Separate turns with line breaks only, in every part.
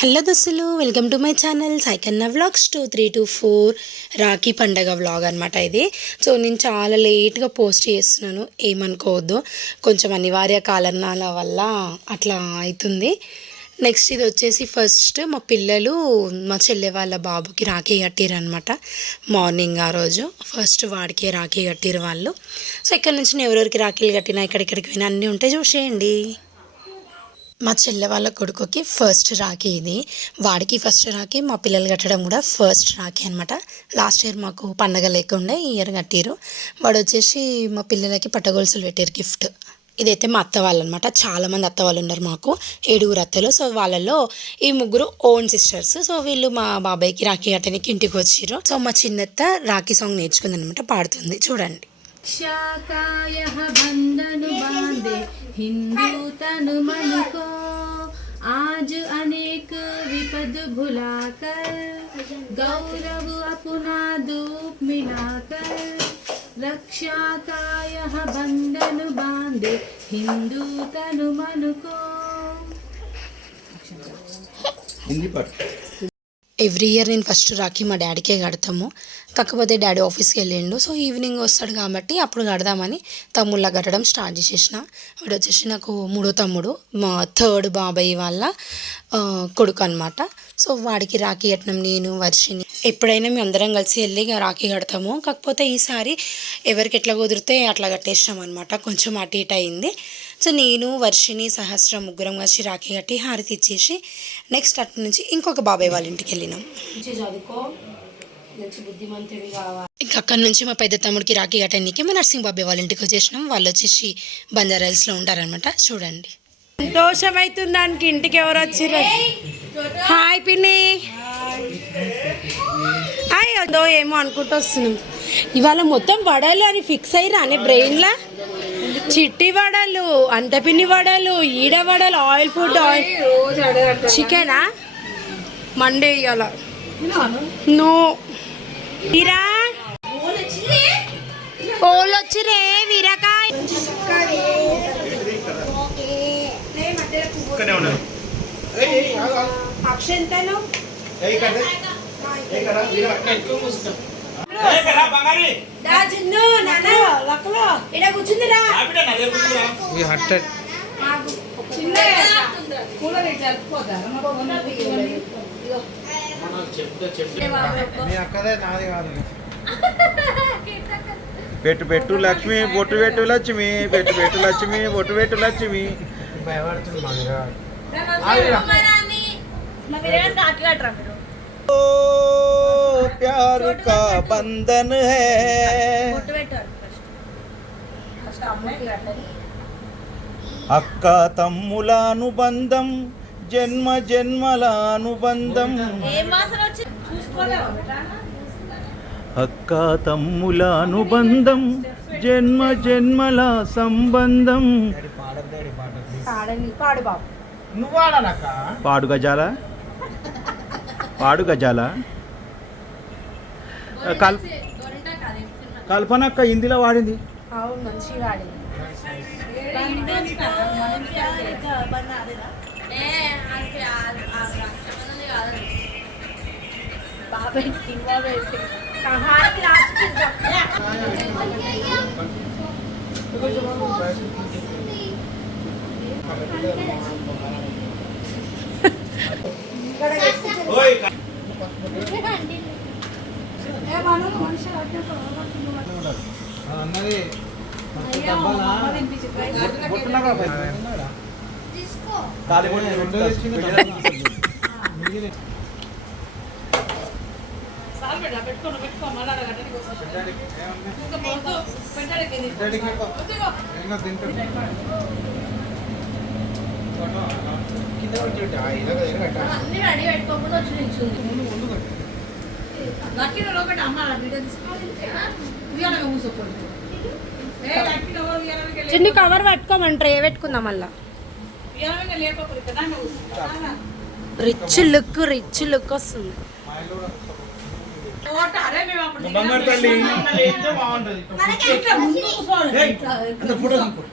Hello దోస్తులు welcome to my channel Saikanna vlogs two three two four Rakhi పండగ vlog అనమాట ఇది. So నేను చాలా లేట్గా పోస్ట్ చేస్తున్నాను ఏమనుకోవద్దు. కొంచెం అనివార్య కారణాల వల్ల అట్లా అవుతుంది నెక్స్ట్ ఇది వచ్చేసి ఫస్ట్ మా పిల్లలు మా చెల్లె వాళ్ళ బాబుకి రాఖీ కట్టిరనమాట మార్నింగ్ ఆ రోజు ఫస్ట్ వాడికి రాఖీ కట్టిరు వాళ్ళు. సో ఇక్కడ నుంచి నేను ఎవరెవరికి రాఖీలు కట్టినా ఇక్కడిక్కడికి పోయినా అన్నీ ఉంటే చూసేయండి. మా చెల్లె వాళ్ళ కొడుకుకి ఫస్ట్ రాఖీ ఇది. వాడికి ఫస్ట్ రాఖీ మా పిల్లలు కట్టడం కూడా ఫస్ట్ రాఖీ అనమాట లాస్ట్ ఇయర్ మాకు పండగ లేకుండా ఈ ఇయర్ కట్టారు వాడు వచ్చేసి మా పిల్లలకి పట్టగొలుసులు పెట్టారు గిఫ్ట్ ఇదైతే మా అత్త వాళ్ళు అనమాట చాలామంది అత్త వాళ్ళు ఉన్నారు మాకు. ఏడుగురు అత్తలు. సో వాళ్ళలో ఈ ముగ్గురు ఓన్ సిస్టర్స్ సో వీళ్ళు మా బాబాయ్కి రాఖీ కట్టడానికి ఇంటికి వచ్చారు సో మా చిన్నత్త రాఖీ సాంగ్ నేర్చుకుందనమాట పాడుతుంది. చూడండి.
हिंदू तन मन को आज अनेक विपद भुलाकर, गौरव अपना धूप मिलाकर रक्षा का यह बंधन बांधे हिंदू तन मन को।
हिंदी पढ़
ఎవ్రీ ఇయర్ నేను ఫస్ట్ రాఖీ మా డాడీకే కడతాము. కాకపోతే డాడీ ఆఫీస్కి వెళ్ళిండు. సో ఈవినింగ్ వస్తాడు కాబట్టి అప్పుడు కడదామని తమ్ముళ్ళ కట్టడం స్టార్ట్ చేసేసిన. వాడు వచ్చేసి నాకు మూడో తమ్ముడు మా థర్డ్ బాబాయ్ వాళ్ళ కొడుకు అనమాట సో వాడికి రాఖీ కట్టినాం నేను వర్షిని ఎప్పుడైనా మేము అందరం కలిసి వెళ్ళి రాఖీ కడతాము. కాకపోతే ఈసారి ఎవరికి ఎట్లా కుదిరితే అట్లా కట్టేసినాం అనమాట కొంచెం అటు ఇటు అయింది. సో నేను వర్షిని సహస్రం ముగ్గురం కలిసి రాఖీ కట్టి హారతి ఇచ్చేసి నెక్స్ట్ అటు నుంచి ఇంకొక బాబాయ్ వాళ్ళ ఇంటికి వెళ్ళినాం. చదువుకో మంచి బుద్ధిమంతుడి కావాలి. ఇంకా అక్కడ నుంచి మా పెద్ద తమ్ముడికి రాఖీ కట్టడానికి మా నర్సింగ్ బాబాయ్ వాళ్ళ ఇంటికి వచ్చేసినాం. వాళ్ళు వచ్చేసి బంజారాల్స్లో ఉంటారనమాట చూడండి. సంతోషం అవుతుంది దానికి ఇంటికి ఎవరు వచ్చిర్రు? హాయ్ పిన్ని. హాయ్. అదో ఏమో అనుకుంటూ వస్తున్నాం. ఇవాళ మొత్తం వడలు అని ఫిక్స్ అయ్యిరా అని బ్రెయిన్లా చిట్టి వడలు అంత పిండి వడలు ఈడ వడలు ఆయిల్ ఫుడ్ ఆయిల్ చికెనా? మండే ఇవాళ నో. వీరా కోళ్ళు వచ్చిరే వీరకాయ అక్షంతలు
పెట్టు పెట్టు లక్ష్మి బొట్టు పెట్టు లక్ష్మి. పెట్టు పెట్టు లక్ష్మి బొట్టు పెట్టు లక్ష్మి. ओ प्यार का बंधन है అక్క తమ్ముల అనుబంధం జన్మ జన్మల అనుబంధం అక్క తమ్ముల అనుబంధం జన్మ జన్మల సంబంధం
పాడు బాబు
పాడు గజాల పాడు గజాల కల్ కల్పనక్క హిందీలో వాడింది.
అవును మంచిగా వాడింది చిన్ని కవర్ పట్టుకోమంటారు ఏ పెట్టుకుందాం మళ్ళా రిచ్ లుక్ రిచ్ లుక్ వస్తుంది?
బంగారు తల్లి
మనకి
ఫోటో కమనండి నువ్వు మధ్యలో కూర్చో కింద
బాబాయ్ని ఫోన్
అరే కోపిటాడు జాగుంది
పొద్దున్న మళ్ళీ? బస్ వస్తుంది.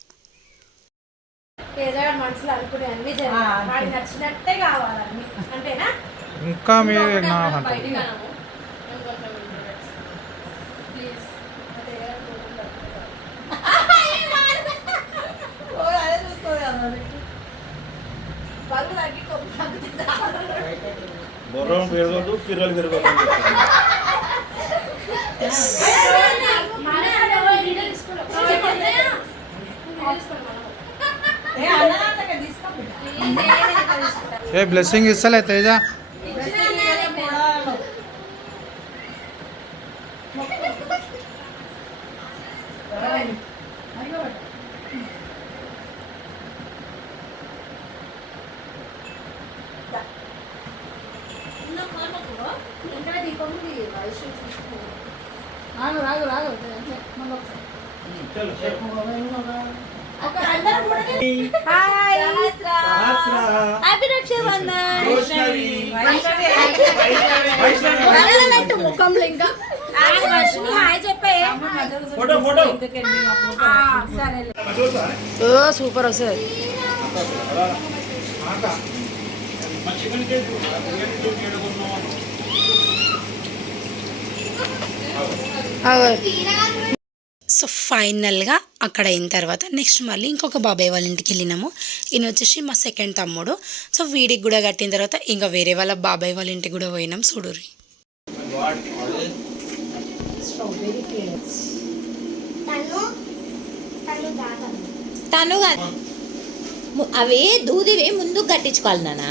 మనసులో అనుకునే అన్ని జరగాలి వాడికి నచ్చినట్టే కావాలని అంతేనా?
ఇంకా మీ నా
బొర్రం పెరగదు పిర్రలు పెరగదు
ఏ బ్లెస్సింగ్ ఇస్తలే తేజ
హ్యాపీ రక్షాబంధన్ ముఖంలో ఇంకా హాయ్ చెప్పే
ఫోటో ఫోటో
సూపర్ వస్తుంది సో ఫైనల్గా అక్కడ అయిన తర్వాత నెక్స్ట్ మళ్ళీ ఇంకొక బాబాయ్ వాళ్ళ ఇంటికి వెళ్ళినాము. ఈయన వచ్చేసి మా సెకండ్ తమ్ముడు. సో వీడికి కూడా కట్టిన తర్వాత ఇంకా వేరే వాళ్ళ బాబాయ్ వాళ్ళ ఇంటికి కూడా పోయినాం చూడుర్రి.
తను అవి దూదివి ముందు కట్టించుకోవాలి నాన్న.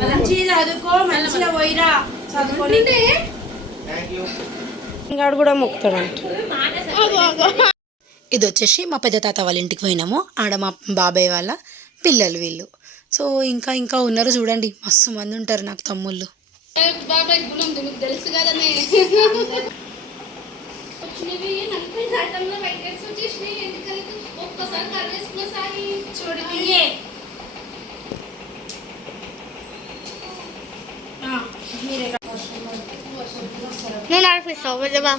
మంచిగా చదువుకో మంచిగా పోయిరా. చదువుకొని.
ఇంకాడు కూడా మొక్కుతాడంట. ఇది వచ్చేసి మా పెద్ద తాత వాళ్ళ ఇంటికి పోయినాము. ఆడ మా బాబాయ్ వాళ్ళ పిల్లలు వీళ్ళు. సో ఇంకా ఇంకా ఉన్నారు చూడండి. మస్తు మంది ఉంటారు నాకు తమ్ముళ్ళు.
నేను నడిపిస్తావు పెద్దమ్మా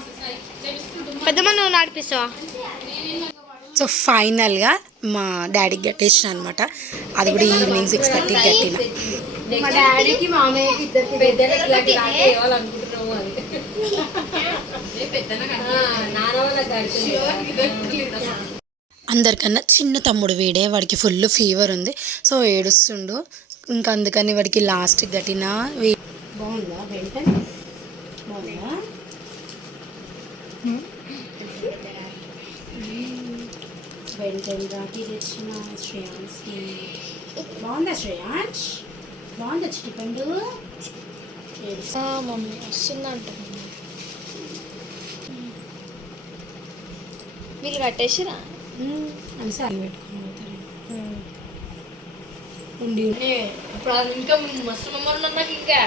పెద్దమ్మ నువ్వు నడిపిస్తావా?
సో ఫైనల్గా మా డాడీకి కట్టేసిన అనమాట అది కూడా ఈవినింగ్ సిక్స్ థర్టీకి కట్టిన
మా డాడీకి మామయ్యకి ఇద్దరికి పెద్దలకి ఇలాంటి నాకే
అందరికన్నా చిన్న తమ్ముడు వీడే. వాడికి ఫుల్ ఫీవర్ ఉంది. సో ఏడుస్తుండు. ఇంకా అందుకని వాడికి లాస్ట్కి కట్టిన వీ- బాగుందా? బెల్టన్ బాగుందా? రాకి తెచ్చిన శ్రేయాన్స్కి బాగుందా శ్రేయాన్స్ బాగుందా చిటిపండు
మమ్మీ? వస్తుందంట వీళ్ళు కట్టేసిరా
అని సార్ పెట్టుకుని ఉండి.
ఇప్పుడు ఇంకా మస్తు మమ్మల్ని నాకు ఇంకా.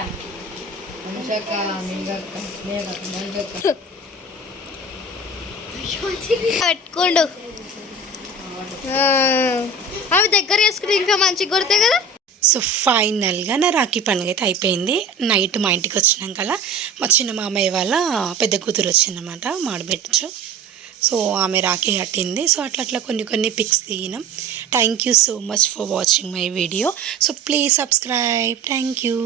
పెట్టుకోండు అవి దగ్గర వేసుకుంటే ఇంకా మంచిగా కొడతాయి కదా.
సో ఫైనల్గా నా రాఖీ పండుగ అయితే అయిపోయింది. నైట్ మా ఇంటికి వచ్చినాక మా చిన్న మామయ్య వాళ్ళ పెద్ద కూతురు వచ్చిందన్నమాట మాడబెట్టచ్చు సో ఆమె రాఖీ కట్టింది. సో అట్లా అట్లా కొన్ని కొన్ని pics దిగినాం thank you so much for watching my video so please subscribe thank you